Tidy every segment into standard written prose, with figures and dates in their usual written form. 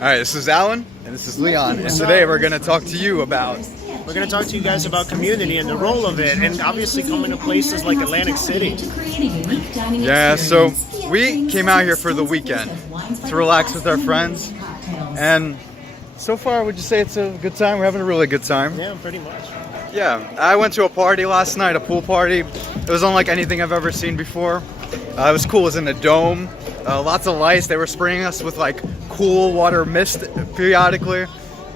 All right, this is Alan, and this is Leon, and today we're going to talk to you about... We're going to talk to you guys about community and the role of it, and obviously coming to places like Atlantic City. Yeah, so we came out here for the weekend to relax with our friends, and so far, would you say it's a good time? We're having a really good time. Yeah, pretty much. Yeah, I went to a party last night, a pool party. It was unlike anything I've ever seen before. It was cool. It was in a dome. Lots of lights. They were spraying us with like cool water mist periodically.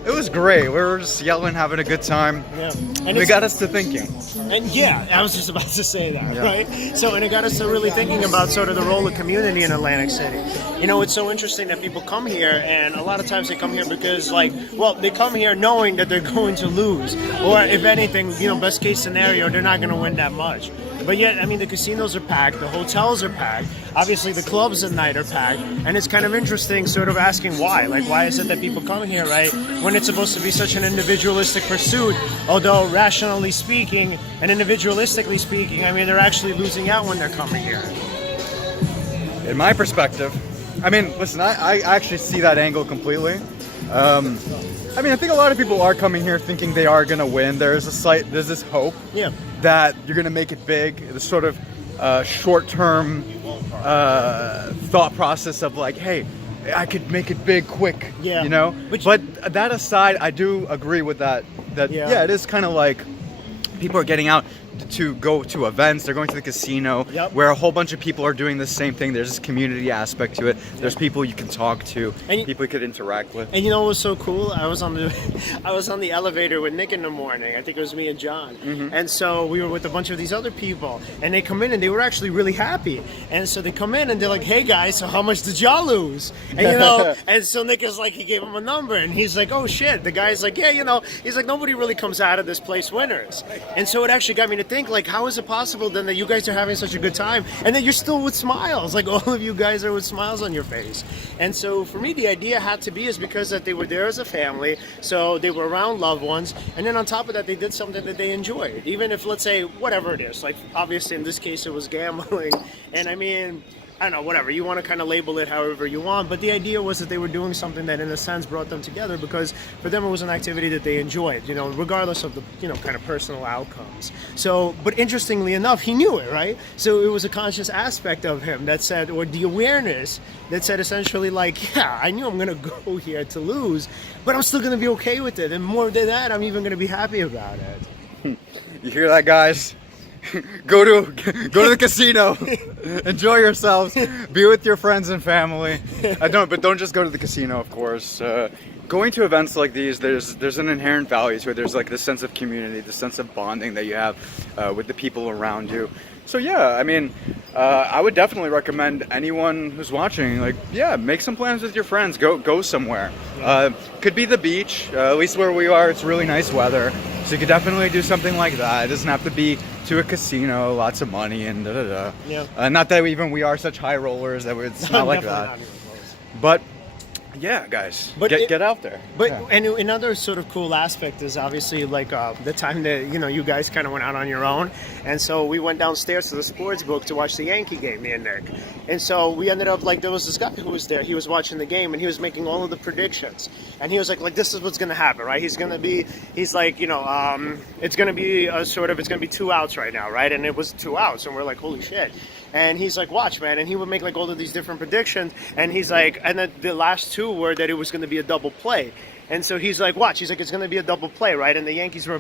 It was great. We were just yelling, having a good time. Yeah, and it got us to thinking. And yeah, I was just about to say that, right? So, and it got us to really thinking about sort of the role of community in Atlantic City. You know, it's so interesting that people come here, and a lot of times they come here because, like, well, they come here knowing that they're going to lose, or if anything, you know, best case scenario, they're not going to win that much. But yet, I mean, the casinos are packed, the hotels are packed, obviously the clubs at night are packed, and it's kind of interesting sort of asking why. Like, why is it that people come here, right, when it's supposed to be such an individualistic pursuit, although rationally speaking and individualistically speaking, I mean, they're actually losing out when they're coming here. In my perspective, I mean, listen, I actually see that angle completely. I mean, I think a lot of people are coming here thinking they are going to win. There's this hope that you're going to make it big. The sort of short-term thought process of like, hey, I could make it big quick, you know? But that aside, I do agree with that. Yeah, it is kind of like people are getting out to go to events. They're going to the casino where a whole bunch of people are doing the same thing. There's this community aspect to it. There's people you can talk to, people you could interact with. And you know what was so cool? I was on the elevator with Nick in the morning. I think it was me and John. And so we were with a bunch of these other people, and they come in and they were actually really happy. And so they come in and they're like, "Hey guys, so how much did y'all lose?" And you know, and so Nick is like, he gave him a number, and he's like, "Oh shit." The guy's like, "Yeah, you know," he's like, "Nobody really comes out of this place winners." And so it actually got me to think, like, how is it possible then that you guys are having such a good time and that you're still with smiles? Like, all of you guys are with smiles on your face. And so for me, the idea had to be is because that they were there as a family, so they were around loved ones, and then on top of that, they did something that they enjoyed. Even if, let's say, whatever it is, like obviously in this case it was gambling, and I mean, I don't know, whatever, you want to kind of label it however you want, but the idea was that they were doing something that in a sense brought them together because for them it was an activity that they enjoyed, you know, regardless of the, you know, kind of personal outcomes. So, but interestingly enough, he knew it, right? So it was a conscious aspect of him that said, or the awareness that said essentially like, yeah, I knew I'm going to go here to lose, but I'm still going to be okay with it. And more than that, I'm even going to be happy about it. You hear that, guys? Go to the casino, enjoy yourselves, be with your friends and family. But don't just go to the casino, of course. Going to events like these, there's an inherent value to it. There's like this sense of community, the sense of bonding that you have with the people around you. So yeah, I mean, I would definitely recommend anyone who's watching, like, yeah, make some plans with your friends. Go somewhere. Could be the beach. At least where we are, it's really nice weather. So you could definitely do something like that. It doesn't have to be to a casino, lots of money and da-da-da. Yeah. Not that even we are such high rollers that it's not like that. But yeah, guys, get out there. But and another sort of cool aspect is obviously like the time that, you know, you guys kind of went out on your own, and so we went downstairs to the sports book to watch the Yankee game, me and Nick. And so we ended up, like, there was this guy who was there. He was watching the game and he was making all of the predictions. And he was like this is what's going to happen, right? He's like, you know, it's going to be it's going to be 2 outs right now, right? And it was 2 outs, and we're like, holy shit. And he's like, watch, man. And he would make like all of these different predictions. And he's like, and then the last 2 were that it was going to be a double play. And so he's like, watch. He's like, it's going to be a double play, right? And the Yankees were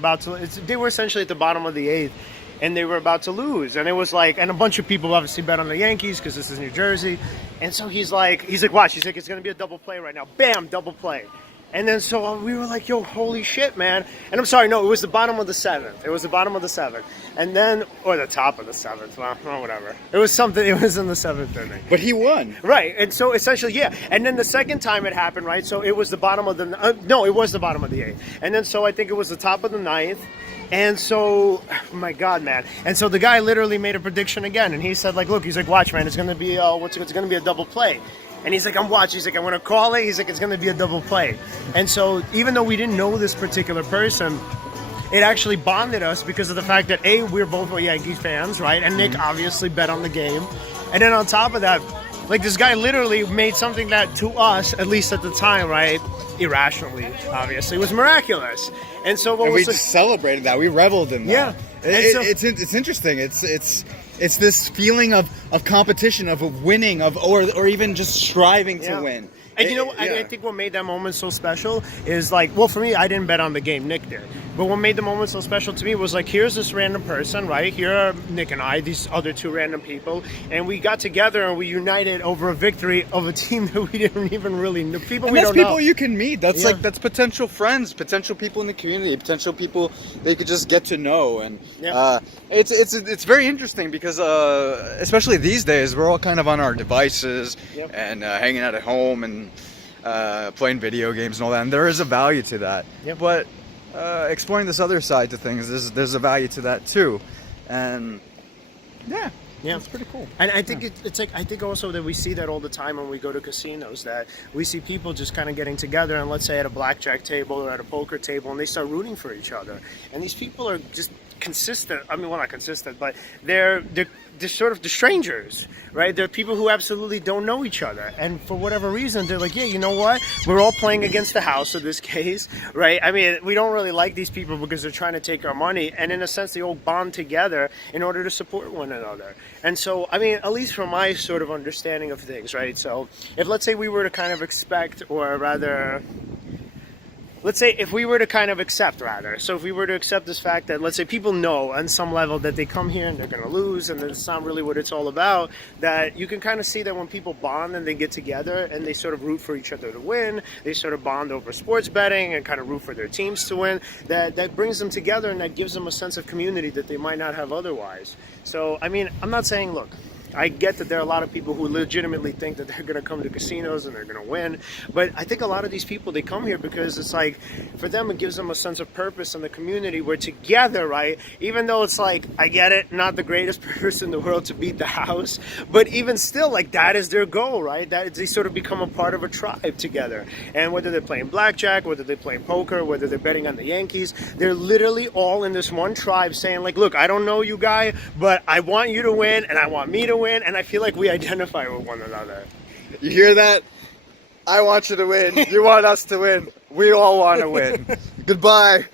they were essentially at the bottom of the 8th. And they were about to lose. And it was like, and a bunch of people obviously bet on the Yankees because this is New Jersey. And so he's like, watch. He's like, it's going to be a double play right now. Bam, double play. And then so we were like, yo, holy shit, man. And I'm sorry, no, it was the bottom of the 7th. It was the bottom of the 7th. And then, or the top of the 7th. Well, whatever. It was something, it was in the 7th inning. But he won. Right. And so essentially, yeah. And then the second time it happened, right? So it was the bottom of the, no, it was the bottom of the 8th. And then so I think it was the top of the 9th. And so, oh my God, man. And so the guy literally made a prediction again. And he said, like, look, he's like, watch, man, it's going to be, it's going to be a double play. And he's like, I'm watching. He's like, I'm going to call it. He's like, it's going to be a double play. And so even though we didn't know this particular person, it actually bonded us because of the fact that, A, we're both Yankees fans, right? And Nick obviously bet on the game. And then on top of that, Like this guy literally made something that to us, at least at the time, right, irrationally, obviously, was miraculous. And so what And was we just celebrated that. We reveled in that. Yeah. It's interesting. It's this feeling of competition, of winning, or even just striving to win. And you know, I think what made that moment so special is like, well, for me, I didn't bet on the game, Nick did. But what made the moment so special to me was like, here's this random person, right? Here are Nick and I, these other two random people, and we got together and we united over a victory of a team that we didn't even really know. People And we that's don't people know. you can meet. That's that's potential friends, potential people in the community, potential people they could just get to know. And it's very interesting because especially these days, we're all kind of on our devices and hanging out at home and playing video games and all that. And there is a value to that. But exploring this other side to things, there's a value to that too. And yeah, it's pretty cool. And I think it's like, I think also that we see that all the time when we go to casinos, that we see people just kind of getting together and let's say at a blackjack table or at a poker table, and they start rooting for each other. And these people are just consistent. I mean, well, not consistent, but they're sort of the strangers, right? They're people who absolutely don't know each other, and for whatever reason, they're like, yeah, you know what? We're all playing against the house in this case, right? I mean, we don't really like these people because they're trying to take our money, and in a sense, they all bond together in order to support one another. And so, I mean, at least from my sort of understanding of things, right? So, if let's say we were to kind of expect, or rather, let's say if we were to kind of accept, rather, so if we were to accept this fact that, let's say people know on some level that they come here and they're going to lose and that's not really what it's all about, that you can kind of see that when people bond and they get together and they sort of root for each other to win, they sort of bond over sports betting and kind of root for their teams to win, that brings them together and that gives them a sense of community that they might not have otherwise. So, I mean, I'm not saying, look, I get that there are a lot of people who legitimately think that they're going to come to casinos and they're going to win, but I think a lot of these people, they come here because it's like, for them, it gives them a sense of purpose in the community where together, right, even though it's like, I get it, not the greatest person in the world to beat the house, but even still, like, that is their goal, right? That they sort of become a part of a tribe together. And whether they're playing blackjack, whether they're playing poker, whether they're betting on the Yankees, they're literally all in this one tribe saying, like, look, I don't know you, guy, but I want you to win and I want me to win. And I feel like we identify with one another. You hear that? I want you to win. You want us to win. We all want to win. Goodbye.